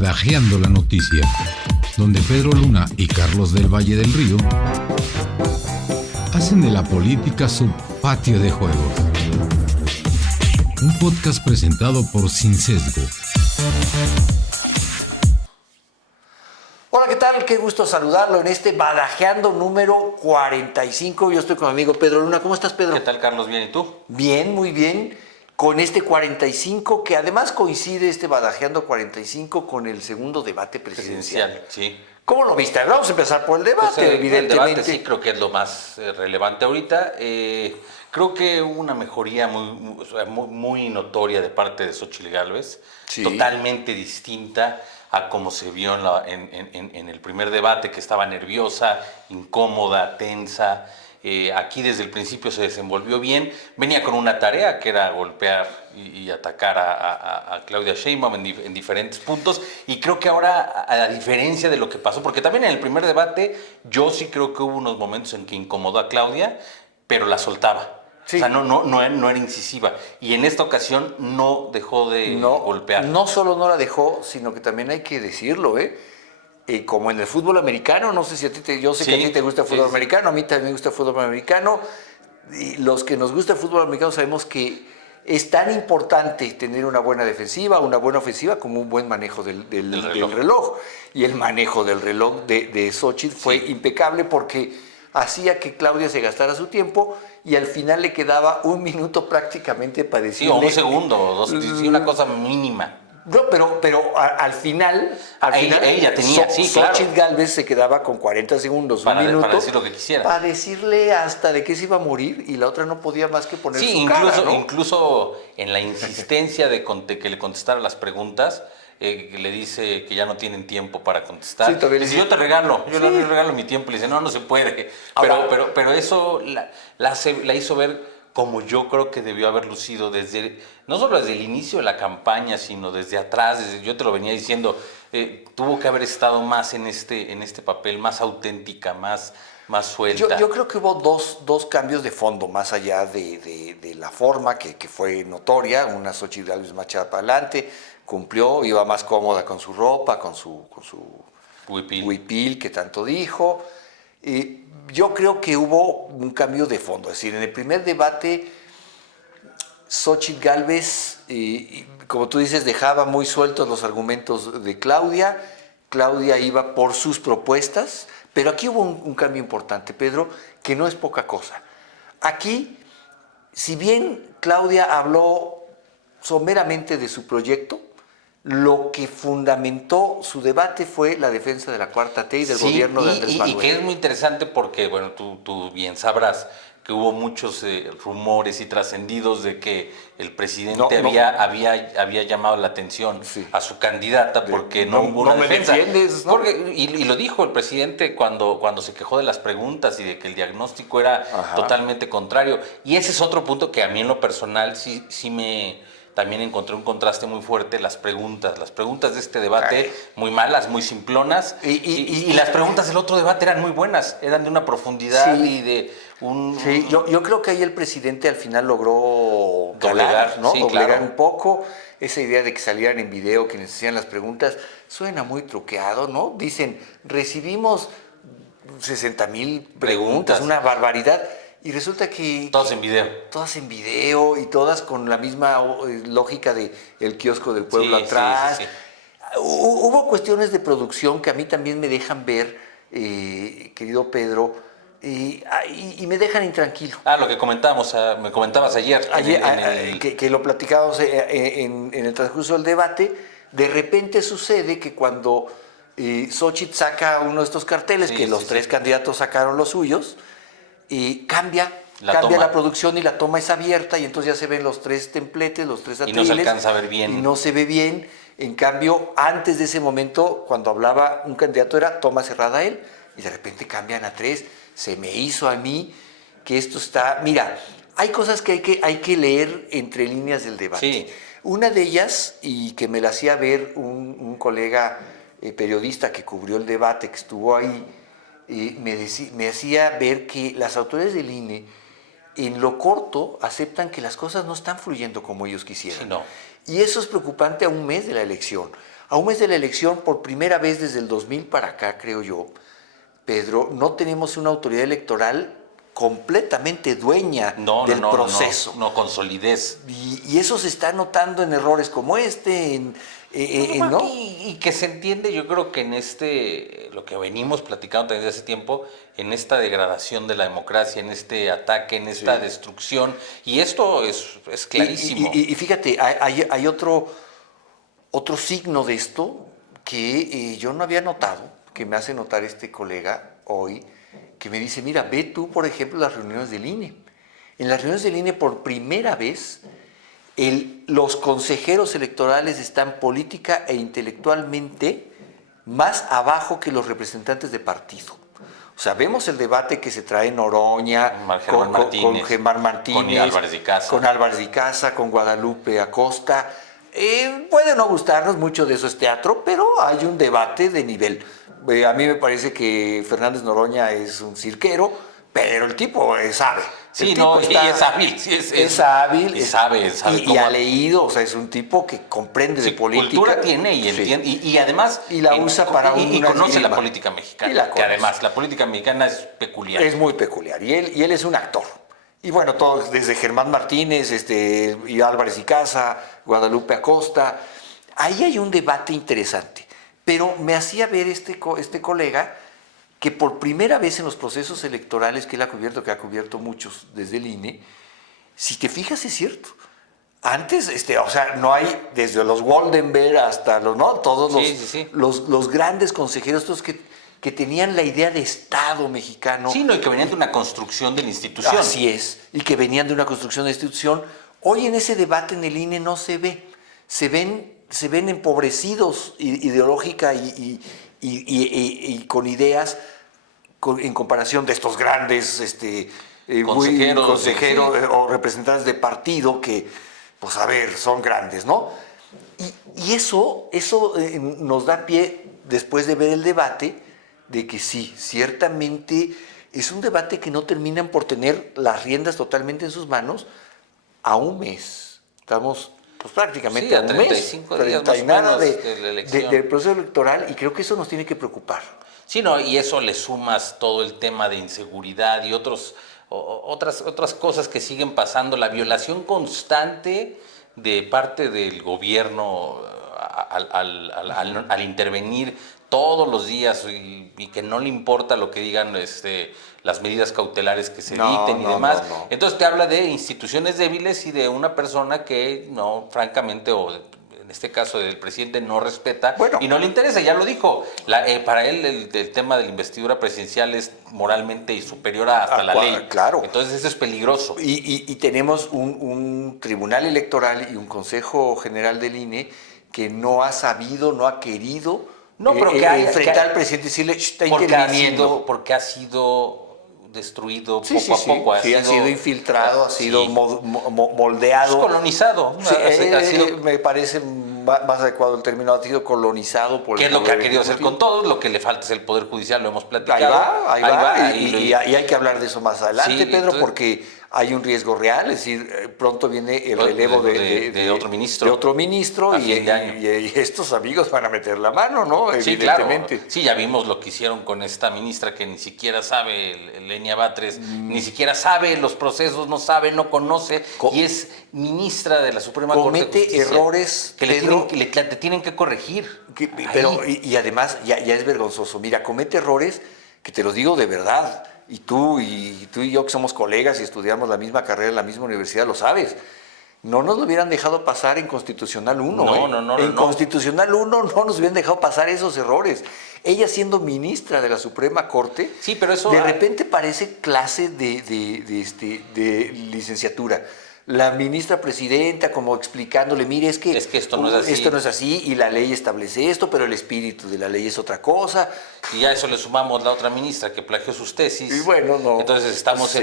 Badajeando la Noticia, donde Pedro Luna y Carlos del Valle del Río hacen de la política su patio de juegos. Un podcast presentado por Sin Sesgo. Hola, ¿qué tal? Qué gusto saludarlo en este Badajeando número 45. Yo estoy con mi amigo Pedro Luna. ¿Cómo estás, Pedro? ¿Qué tal, Carlos? ¿Bien? ¿Y tú? Bien, muy bien. Con este 45, que además coincide este Badajeando 45 con el segundo debate presidencial. Sí. ¿Cómo lo viste? Vamos a empezar por el debate, Pues, evidentemente. El debate sí creo que es lo más relevante ahorita. Creo que hubo una mejoría muy notoria de parte de Xóchitl Gálvez, Sí. totalmente distinta a como se vio en el primer debate, que estaba nerviosa, incómoda, tensa. Aquí desde el principio se desenvolvió bien, venía con una tarea que era golpear y atacar a Claudia Sheinbaum en diferentes puntos, y creo que ahora, a diferencia de lo que pasó, porque también en el primer debate yo sí creo que hubo unos momentos en que incomodó a Claudia, pero la soltaba. Sí. O sea, no era incisiva, y en esta ocasión no dejó de golpear. No solo no la dejó, sino que también hay que decirlo, como en el fútbol americano, no sé si a ti yo sé que a ti te gusta el fútbol americano, a mí también me gusta el fútbol americano, y los que nos gusta el fútbol americano sabemos que es tan importante tener una buena defensiva, una buena ofensiva, como un buen manejo del reloj. Y el manejo del reloj de Xóchitl fue impecable, porque hacía que Claudia se gastara su tiempo y al final le quedaba un minuto prácticamente para decirle... Sí, o un segundo, o dos, sí, una cosa mínima. No, pero al final ella tenía, claro. Xóchitl Gálvez se quedaba con 40 segundos, un minuto, para decir lo que quisiera. Para decirle hasta de qué se iba a morir, y la otra no podía más que poner su cara, ¿no? Incluso en la insistencia de que le contestara las preguntas, que le dice que ya no tienen tiempo para contestar. Sí, dice, yo te regalo, yo le regalo mi tiempo. Le dice, no se puede. Pero eso la hizo ver como yo creo que debió haber lucido no solo desde el inicio de la campaña, sino desde atrás. Yo te lo venía diciendo, tuvo que haber estado más en este papel, más auténtica, más suelta. Yo creo que hubo dos cambios de fondo, más allá de la forma, que fue notoria. Una Xóchitl Gálvez más echada para adelante, cumplió, iba más cómoda con su ropa, con su huipil que tanto dijo. Yo creo que hubo un cambio de fondo. Es decir, en el primer debate, Xóchitl Gálvez, como tú dices, dejaba muy sueltos los argumentos de Claudia. Claudia iba por sus propuestas, pero aquí hubo un cambio importante, Pedro, que no es poca cosa. Aquí, si bien Claudia habló someramente de su proyecto, lo que fundamentó su debate fue la defensa de la Cuarta T y del gobierno de Andrés Manuel. Y que es muy interesante porque, bueno, tú bien sabrás que hubo muchos rumores y trascendidos de que el presidente había llamado la atención a su candidata porque no hubo una defensa. Me defiendes, ¿no? Y lo dijo el presidente cuando se quejó de las preguntas y de que el diagnóstico era totalmente contrario. Y ese es otro punto que a mí en lo personal también encontré un contraste muy fuerte. Las preguntas de este debate, muy malas, muy simplonas, y las preguntas del otro debate eran muy buenas, eran de una profundidad y de un... Sí, yo creo que ahí el presidente al final logró doblegar, ¿no? Doblegar claro. un poco. Esa idea de que salieran en video quienes hacían las preguntas suena muy truqueado, ¿no? Dicen, recibimos 60,000 preguntas, una barbaridad. Y resulta que... Todas en video. Todas en video y todas con la misma lógica de el kiosco del pueblo atrás. Sí. Hubo cuestiones de producción que a mí también me dejan ver, querido Pedro, y me dejan intranquilo. Lo que me comentabas ayer. Que lo platicábamos en el transcurso del debate. De repente sucede que cuando Xóchitl saca uno de estos carteles, que los tres candidatos sacaron los suyos, y cambia la producción y la toma es abierta, y entonces ya se ven los tres templetes, los tres atriles. Y no se alcanza a ver bien. Y no se ve bien. En cambio, antes de ese momento, cuando hablaba un candidato, era toma cerrada él, y de repente cambian a tres. Se me hizo a mí que esto está... Mira, hay cosas que hay que leer entre líneas del debate. Sí. Una de ellas, y que me la hacía ver un colega periodista que cubrió el debate, que estuvo ahí, me hacía ver que las autoridades del INE en lo corto aceptan que las cosas no están fluyendo como ellos quisieran. Sí, no. Y eso es preocupante a un mes de la elección. A un mes de la elección, por primera vez desde el 2000 para acá, creo yo, Pedro, no tenemos una autoridad electoral completamente dueña del proceso. No, con solidez. Y eso se está notando en errores como este, ¿no? Y que se entiende, yo creo que en lo que venimos platicando desde hace tiempo, en esta degradación de la democracia, en este ataque, en esta destrucción, y esto es clarísimo. Y fíjate, hay otro signo de esto que yo no había notado, que me hace notar este colega hoy, que me dice, mira, ve tú, por ejemplo, las reuniones del INE. En las reuniones del INE, por primera vez, los consejeros electorales están política e intelectualmente más abajo que los representantes de partido. O sea, vemos el debate que se trae Noroña, con Germán Martínez, con Álvarez de Icaza, con Guadalupe Acosta. Puede no gustarnos, mucho de eso es teatro, pero hay un debate de nivel. A mí me parece que Fernández Noroña es un cirquero, pero el tipo sabe. Sí, no, y es hábil. Sí, es hábil. Y sabe. Y ha leído, o sea, es un tipo que comprende de política. Cultura tiene y entiende, y además... Y la usa para y conoce la política mexicana, que además la política mexicana es peculiar. Es muy peculiar, y él es un actor. Y bueno, todos, desde Germán Martínez, y Álvarez y Casa, Guadalupe Acosta, ahí hay un debate interesante. Pero me hacía ver este colega que por primera vez en los procesos electorales que él ha cubierto, que ha cubierto muchos desde el INE, si te fijas es cierto. Antes, o sea, no hay, desde los Waldenberg hasta todos los grandes consejeros, estos que tenían la idea de Estado mexicano. Sí, no, y que venían de una construcción de la institución. Así es, y que venían de una construcción de la institución. Hoy en ese debate en el INE no se ve. Se ven empobrecidos ideológica y con ideas en comparación de estos grandes consejeros o representantes de partido que, pues a ver, son grandes, ¿no? Y eso nos da pie, después de ver el debate, de que sí, ciertamente es un debate que no terminan por tener las riendas totalmente en sus manos a un mes. Estamos pues prácticamente a un 35 mes, días más y o nada menos de la elección. del proceso electoral, y creo que eso nos tiene que preocupar. Sí, no, y eso le sumas todo el tema de inseguridad y otras cosas que siguen pasando, la violación constante de parte del gobierno al intervenir todos los días y que no le importa lo que digan las medidas cautelares que se dicten y demás. No. Entonces te habla de instituciones débiles y de una persona que no, francamente, o en este caso del presidente, no respeta y no le interesa, ya lo dijo. Para él el tema de la investidura presidencial es moralmente superior hasta la ley. Claro. Entonces eso es peligroso. Y tenemos un tribunal electoral y un consejo general del INE que no ha sabido, no ha querido enfrentar al presidente y decirle, está interviniendo. Porque ha sido destruido poco a poco. Ha sido infiltrado, ha sido moldeado. Es colonizado. Me parece más adecuado el término, ha sido colonizado por ¿Qué es lo que ha querido hacer con todos? Lo que le falta es el Poder Judicial, lo hemos platicado. Ahí va. Y hay que hablar de eso más adelante, Pedro, entonces, porque hay un riesgo real, es decir, pronto viene el relevo de otro ministro. De otro ministro y estos amigos van a meter la mano, ¿no? Evidentemente. Claro. Sí, ya vimos lo que hicieron con esta ministra que ni siquiera sabe, Lenia Batres, ni siquiera sabe los procesos, no sabe, no conoce, y es ministra de la Suprema Corte de Justicia. Comete errores, que le tienen que corregir. Pero además ya es vergonzoso. Mira, comete errores que te los digo de verdad. Y tú y yo, que somos colegas y estudiamos la misma carrera en la misma universidad, lo sabes. No nos lo hubieran dejado pasar en Constitucional 1. No. En Constitucional 1 no nos hubieran dejado pasar esos errores. Ella siendo ministra de la Suprema Corte, sí, pero eso de repente parece clase de licenciatura. La ministra presidenta como explicándole, mire, es que esto no es así. Esto no es así y la ley establece esto, pero el espíritu de la ley es otra cosa. Y a eso le sumamos la otra ministra que plagió sus tesis. Y bueno, Entonces estamos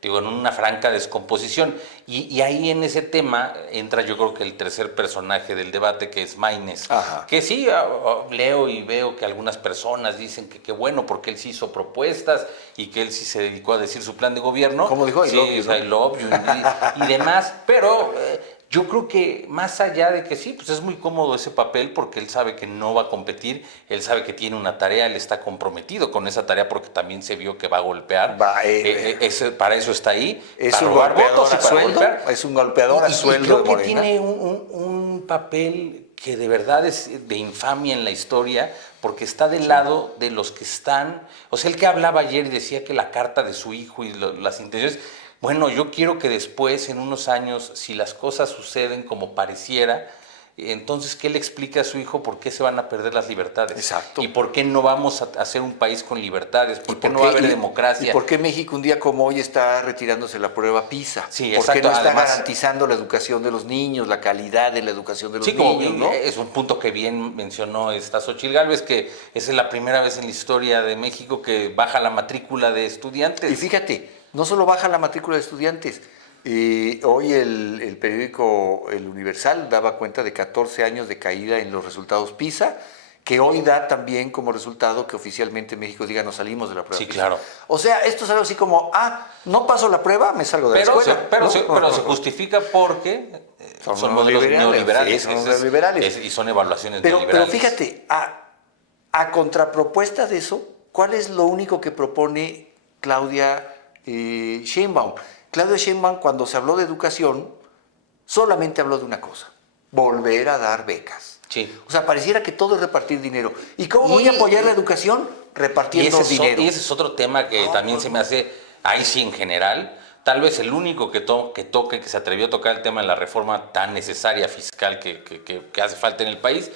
digo, en una franca descomposición. Y ahí en ese tema entra yo creo que el tercer personaje del debate, que es Maínez. Ajá. Que sí, leo y veo que algunas personas dicen que qué bueno, porque él sí hizo propuestas y que él sí se dedicó a decir su plan de gobierno. ¿Cómo dijo? I Sí, love you, o sea, ¿no? I love you y demás, pero yo creo que más allá de que sí, pues es muy cómodo ese papel porque él sabe que no va a competir, él sabe que tiene una tarea, él está comprometido con esa tarea porque también se vio que va a golpear. Para eso está ahí, Es para un robar golpeador votos y a para sueldo, golpear. es un golpeador a Y sueldo creo de que Morena. tiene un papel que de verdad es de infamia en la historia, porque está del lado de los que están, o sea, el que hablaba ayer y decía que la carta de su hijo y las intenciones, bueno, yo quiero que después, en unos años, si las cosas suceden como pareciera, entonces, ¿qué le explica a su hijo por qué se van a perder las libertades? Exacto. ¿Y por qué no vamos a hacer un país con libertades? ¿Por qué no va a haber democracia? ¿Y por qué México un día como hoy está retirándose la prueba PISA? Sí, ¿Por qué exacto. no está Además, garantizando la educación de los niños, la calidad de la educación de los sí, como niños, ¿no? es un punto que bien mencionó esta Xóchitl Gálvez, que esa es la primera vez en la historia de México que baja la matrícula de estudiantes. Y fíjate, no solo baja la matrícula de estudiantes, hoy el periódico El Universal daba cuenta de 14 años de caída en los resultados PISA, que hoy da también como resultado que oficialmente México diga nos salimos de la prueba Sí, PISA. claro. O sea, esto es algo así como, no paso la prueba, me salgo de la escuela. Pero ¿no? se justifica porque Son modelos neoliberales. Sí, son neoliberales. Y son evaluaciones Pero neoliberales. fíjate, a contrapropuesta de eso, ¿cuál es lo único que propone Claudia Sheinbaum? Claudia Sheinbaum, cuando se habló de educación, solamente habló de una cosa: volver a dar becas. Sí. O sea, pareciera que todo es repartir dinero. ¿Y cómo voy a apoyar la educación? Repartiendo dinero. Y ese es otro tema que también se me hace, ahí sí en general, tal vez el único que se atrevió a tocar el tema de la reforma tan necesaria fiscal que hace falta en el país,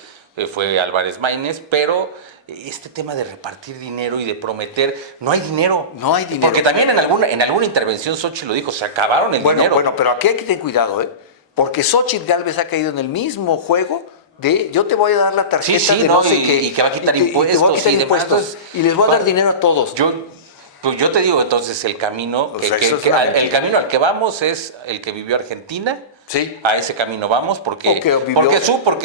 fue Álvarez Maínez, pero este tema de repartir dinero y de prometer, no hay dinero. No hay dinero. Porque también en alguna intervención Xóchitl lo dijo, se acabaron el dinero. Bueno, pero aquí hay que tener cuidado, porque Xóchitl Gálvez ha caído en el mismo juego de yo te voy a dar la tarjeta de no sé qué. Y que va a quitar y te voy a quitar impuestos impuestos y les voy a dar dinero a todos. Pues yo te digo, entonces, el camino, el camino al que vamos es el que vivió Argentina. Sí. A ese camino vamos porque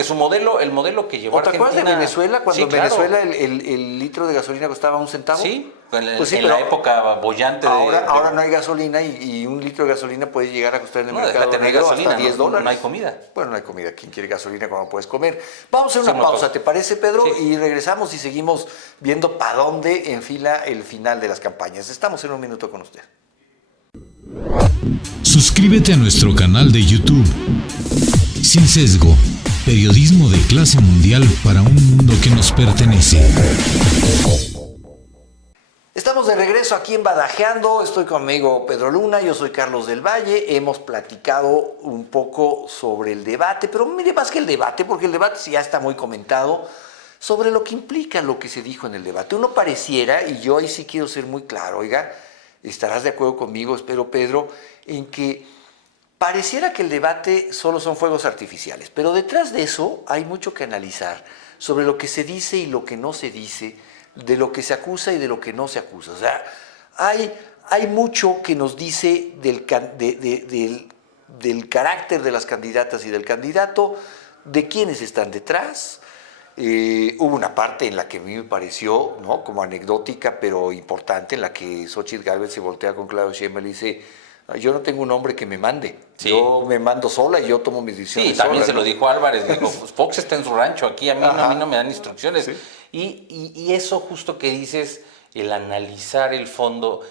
su modelo, el modelo que llevó ¿O te Argentina. acuerdas de Venezuela? Cuando Sí, en claro. Venezuela el litro de gasolina costaba 1 centavo. Sí, Pues en pero la época bollante ahora no hay gasolina y un litro de gasolina puede llegar a costar en el mercado déjate, no hay negro gasolina, hasta $10. no hay comida. Bueno, no hay comida. ¿Quién quiere gasolina cuando puedes comer? Vamos a hacer una Sí, pausa, ¿te parece, Pedro? Sí. Y regresamos y seguimos viendo para dónde enfila el final de las campañas. Estamos en un minuto con usted. Suscríbete a nuestro canal de YouTube. Sin Sesgo, periodismo de clase mundial para un mundo que nos pertenece. Estamos de regreso aquí en Badajeando. Estoy con mi amigo Pedro Luna, yo soy Carlos del Valle. Hemos platicado un poco sobre el debate, pero mire, más que el debate, porque el debate ya está muy comentado, sobre lo que implica lo que se dijo en el debate. Uno pareciera, y yo ahí sí quiero ser muy claro, oiga, estarás de acuerdo conmigo, espero, Pedro, en que pareciera que el debate solo son fuegos artificiales, pero detrás de eso hay mucho que analizar sobre lo que se dice y lo que no se dice, de lo que se acusa y de lo que no se acusa. O sea, hay mucho que nos dice del carácter de las candidatas y del candidato, de quiénes están detrás. Hubo una parte en la que a mí me pareció, ¿no?, como anecdótica, pero importante, en la que Xóchitl Gálvez se voltea con Claudia Sheinbaum y le dice: yo no tengo un hombre que me mande, Sí. yo me mando sola y yo tomo mis decisiones. Sí, también sola, se ¿no? lo dijo Álvarez, dijo, pues Fox está en su rancho, aquí a mí no me dan instrucciones. Sí. Y eso justo que dices, el analizar el fondo,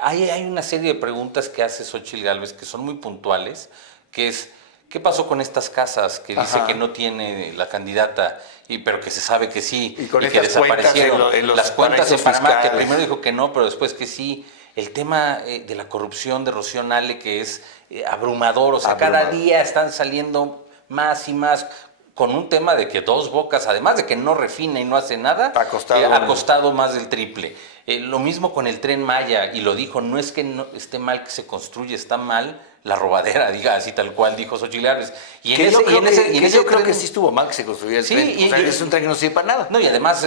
hay una serie de preguntas que hace Xóchitl Gálvez que son muy puntuales, que es, ¿qué pasó con estas casas que dice Ajá. que no tiene la candidata, pero que se sabe que sí, Y con que estas cuentas desaparecieron? en los Las cuentas de paraísos Panamá, que fiscales. primero dijo que no, pero después que sí. El tema de la corrupción de Rocío Nale, que es abrumador, o sea, cada día están saliendo más y más, con un tema de que Dos Bocas, además de que no refina y no hace nada, ha costado más del triple. Lo mismo con el Tren Maya, y lo dijo, no es que no esté mal que se construya, está mal la robadera, diga así tal cual dijo Xóchitl Gálvez. Yo creo que sí estuvo mal que se construyera el tren. O sea, es un tren que no sirve para nada. No, y además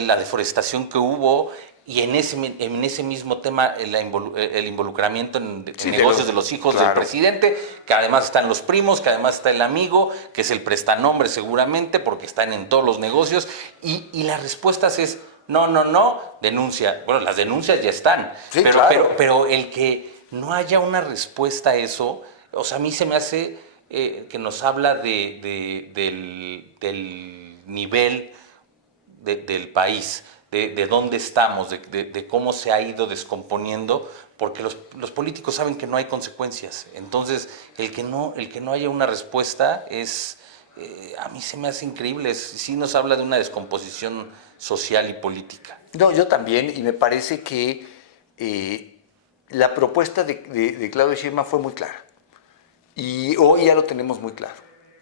la deforestación que hubo, y en ese mismo tema el involucramiento en Sí, negocios de los hijos del presidente, que además están los primos, que además está el amigo, que es el prestanombre seguramente, porque están en todos los negocios, y las respuestas es no, denuncia. Bueno, las denuncias ya están, Sí, pero, claro. pero el que no haya una respuesta a eso, o sea, a mí se me hace que nos habla del nivel del país, de dónde estamos, de cómo se ha ido descomponiendo, porque los políticos saben que no hay consecuencias. Entonces, el que no haya una respuesta es, a mí se me hace increíble, sí nos habla de una descomposición social y política. No, yo también, y me parece que la propuesta de Claudio Sheinbaum fue muy clara. Y hoy ya lo tenemos muy claro.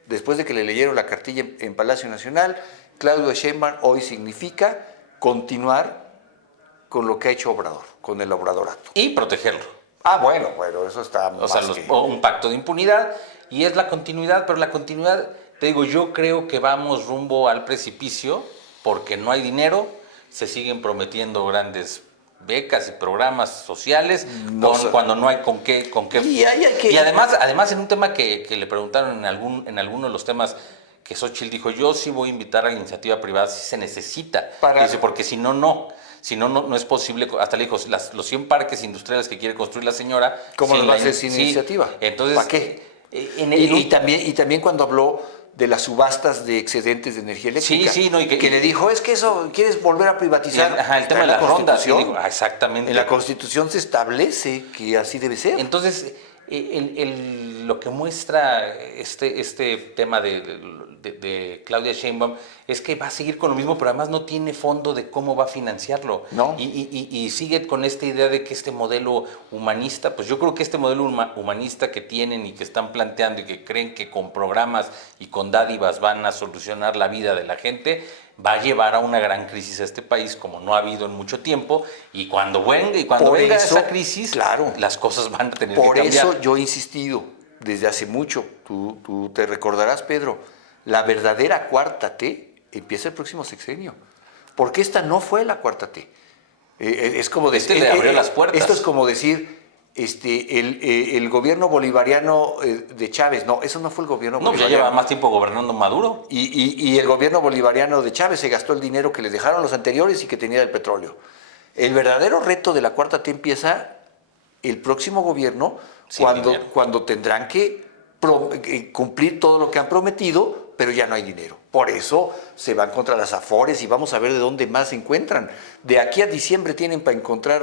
Después de que le leyeron la cartilla en Palacio Nacional, Claudio Sheinbaum hoy significa continuar con lo que ha hecho Obrador, con el obradorato. Y protegerlo. Bueno, eso está O sea, un pacto de impunidad, y es la continuidad, pero la continuidad, te digo, yo creo que vamos rumbo al precipicio, porque no hay dinero, se siguen prometiendo grandes becas y programas sociales, cuando no hay con qué. Y además en un tema que le preguntaron en alguno de los temas, que Xóchitl dijo, yo sí voy a invitar a la iniciativa privada si se necesita. Dice, porque si no es posible. Hasta le dijo, los 100 parques industriales que quiere construir la señora. ¿Cómo los va a hacer sin iniciativa? Entonces, ¿para qué? Y también cuando habló de las subastas de excedentes de energía eléctrica. Que le dijo, es que eso, ¿quieres volver a privatizar? El tema de las rondas. Exactamente. En la Constitución se establece que así debe ser. Entonces, lo que muestra este tema de Claudia Sheinbaum es que va a seguir con lo mismo, pero además no tiene fondo de cómo va a financiarlo. No. Y sigue con esta idea de que este modelo humanista, pues yo creo que este modelo humanista que tienen y que están planteando y que creen que con programas y con dádivas van a solucionar la vida de la gente, va a llevar a una gran crisis a este país, como no ha habido en mucho tiempo, y cuando venga esa crisis, claro, las cosas van a tener que cambiar. Por eso yo he insistido desde hace mucho, tú te recordarás, Pedro, la verdadera cuarta T empieza el próximo sexenio, porque esta no fue la cuarta T. Es como decir, le abrió las puertas. Esto es como decir, el gobierno bolivariano de Chávez. No, eso no fue el gobierno bolivariano. Ya lleva más tiempo gobernando Maduro. Y el gobierno bolivariano de Chávez se gastó el dinero que les dejaron los anteriores y que tenía del petróleo. El verdadero reto de la cuarta T empieza el próximo gobierno, cuando tendrán que cumplir todo lo que han prometido, pero ya no hay dinero. Por eso se van contra las Afores y vamos a ver de dónde más se encuentran. De aquí a diciembre tienen para encontrar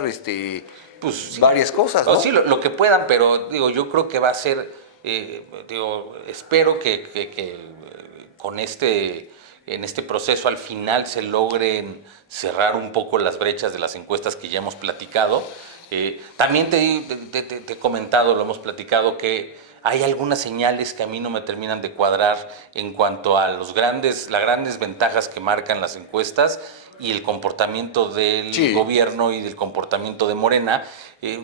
varias cosas, ¿no? Sí, lo que puedan, pero yo creo que va a ser, espero que en este proceso al final se logren cerrar un poco las brechas de las encuestas que ya hemos platicado. También te he comentado, lo hemos platicado, que hay algunas señales que a mí no me terminan de cuadrar en cuanto a las grandes ventajas que marcan las encuestas y el comportamiento del gobierno y del comportamiento de Morena.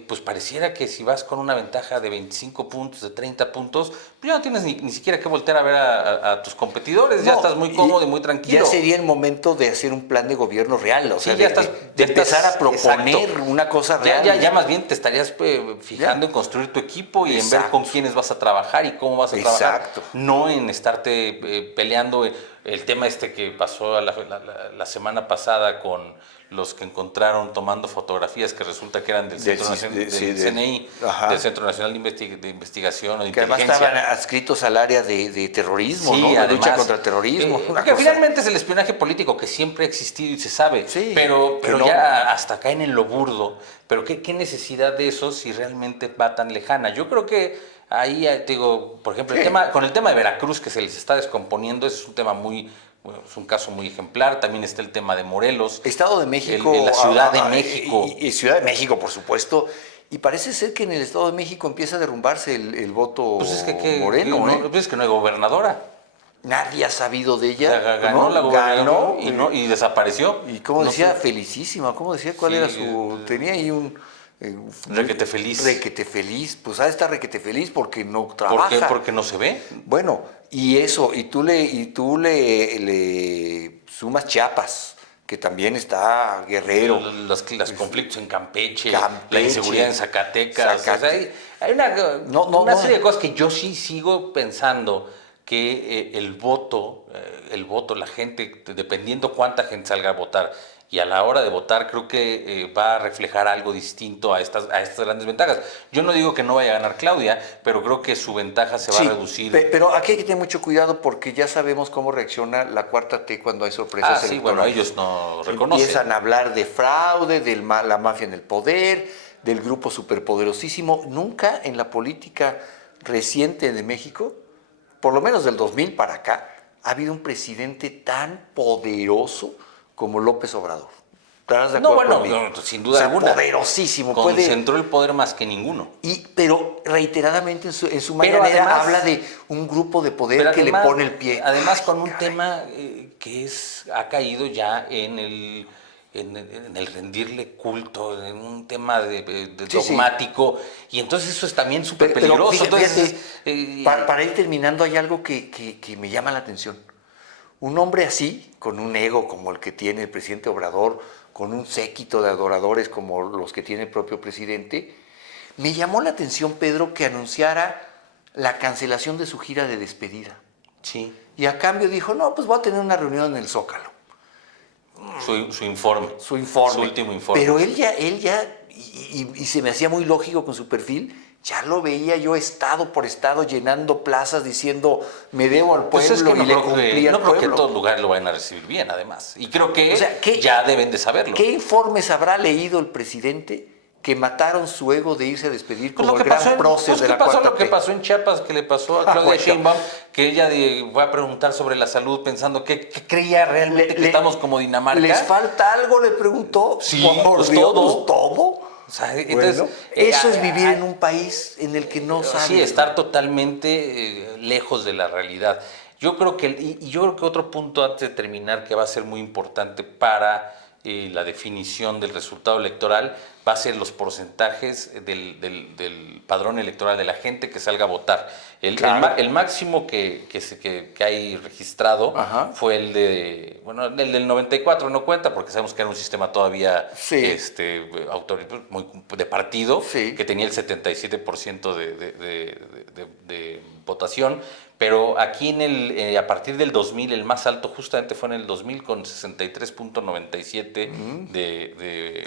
Pues pareciera que si vas con una ventaja de 25 puntos, de 30 puntos, pues ya no tienes ni siquiera que voltear a ver a tus competidores, ya estás muy cómodo y muy tranquilo. Ya sería el momento de hacer un plan de gobierno real, o sea, de empezar estás, a proponer una cosa real. Ya más bien te estarías fijando en construir tu equipo y en ver con quiénes vas a trabajar y cómo vas a trabajar. No en estarte peleando. El tema que pasó la semana pasada con los que encontraron tomando fotografías que resulta que eran del Centro Nacional del CNI, del Centro Nacional de Investigación o de que Inteligencia. Además estaban adscritos al área de terrorismo, ¿no? Además, lucha contra el terrorismo. Porque finalmente es el espionaje político que siempre ha existido y se sabe, pero no, ya hasta caen en lo burdo. Pero ¿qué necesidad de eso si realmente va tan lejana? Yo creo que ahí, te digo, por ejemplo, con el tema de Veracruz, que se les está descomponiendo, es un tema es un caso muy ejemplar. También está el tema de Morelos. Estado de México. La Ciudad de México. Y Ciudad de México, por supuesto. Y parece ser que en el Estado de México empieza a derrumbarse el voto moreno. Pues es que no hay gobernadora. Nadie ha sabido de ella. Ganó la gobernadora y desapareció. Y como decía, felicísima. ¿Cómo decía? ¿Cuál era su...? Tenía ahí un... requete feliz. Requete feliz. Pues está requete feliz porque no trabaja. ¿Por qué? Porque no se ve. Bueno, y eso, y tú le sumas Chiapas, que también está Guerrero. Los conflictos en Campeche, la inseguridad en Zacatecas. O sea, hay una serie de cosas que yo sí sigo pensando que el voto, la gente, dependiendo cuánta gente salga a votar, y a la hora de votar creo que va a reflejar algo distinto a estas grandes ventajas. Yo no digo que no vaya a ganar Claudia, pero creo que su ventaja se va a reducir. Pero aquí hay que tener mucho cuidado porque ya sabemos cómo reacciona la 4T cuando hay sorpresas electorales. Bueno, ellos no reconocen. Empiezan a hablar de fraude, de la mafia en el poder, del grupo superpoderosísimo. Nunca en la política reciente de México, por lo menos del 2000 para acá, ha habido un presidente tan poderoso como López Obrador. ¿Estás de acuerdo conmigo? No, sin duda alguna. Poderosísimo. Concentró el poder más que ninguno. Pero reiteradamente en su mañanera habla de un grupo de poder que le pone el pie. Además, con un tema que ha caído ya en el rendirle culto, en un tema dogmático, y entonces eso es también súper peligroso. Fíjate, para ir terminando, hay algo que me llama la atención. Un hombre así, con un ego como el que tiene el presidente Obrador, con un séquito de adoradores como los que tiene el propio presidente, me llamó la atención, Pedro, que anunciara la cancelación de su gira de despedida. Sí. Y a cambio dijo, no, pues voy a tener una reunión en el Zócalo. Su informe. Su último informe. Pero él ya, y se me hacía muy lógico con su perfil, ya lo veía yo estado por estado llenando plazas diciendo me debo al pueblo y le cumplí al pueblo. No creo que en todos lugares lo vayan a recibir bien, además. Y creo que ya deben de saberlo. ¿Qué informes habrá leído el presidente que mataron su ego de irse a despedir como el gran prócer de la 4T? Lo que pasó en Chiapas, que le pasó a Claudia Sheinbaum, que ella fue a preguntar sobre la salud pensando que creía realmente que estamos como Dinamarca. ¿Les falta algo? Le preguntó. Sí, pues todo. O sea, entonces, eso es vivir en un país en el que no sabes. Sí, estar totalmente lejos de la realidad. Yo creo que otro punto antes de terminar que va a ser muy importante para la definición del resultado electoral va a ser los porcentajes del padrón electoral de la gente que salga a votar. El máximo que hay registrado fue el del 94, no cuenta porque sabemos que era un sistema todavía muy de partido, que tenía el 77% de votación. Pero aquí a partir del 2000, el más alto justamente fue en el 2000 con 63.97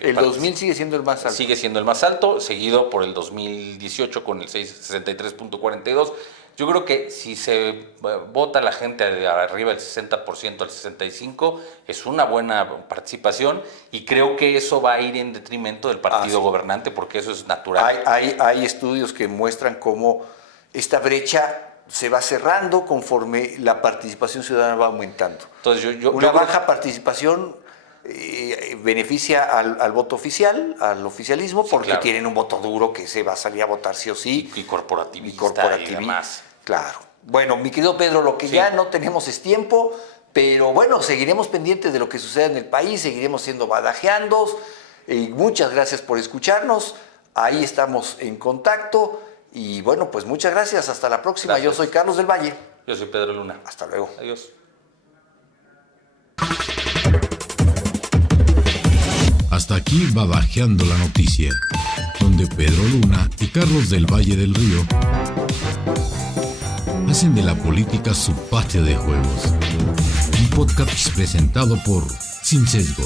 El 2000 sigue siendo el más alto. Sigue siendo el más alto, seguido por el 2018 con el 63.42. Yo creo que si se vota la gente arriba del 60% al 65%, es una buena participación y creo que eso va a ir en detrimento del partido gobernante porque eso es natural. Hay estudios que muestran cómo esta brecha se va cerrando conforme la participación ciudadana va aumentando. Entonces una baja participación beneficia al voto oficial, al oficialismo, porque tienen un voto duro que se va a salir a votar sí o sí. Y corporativista y demás. Claro. Bueno, mi querido Pedro, lo que ya no tenemos es tiempo, pero bueno, seguiremos pendientes de lo que suceda en el país, seguiremos siendo badajeandos. Muchas gracias por escucharnos. Ahí estamos en contacto. Y bueno, pues muchas gracias. Hasta la próxima. Gracias. Yo soy Carlos del Valle. Yo soy Pedro Luna. Hasta luego. Adiós. Hasta aquí Badajeando la Noticia, donde Pedro Luna y Carlos del Valle del Río hacen de la política su patio de juegos. Un podcast presentado por Sin Sesgo.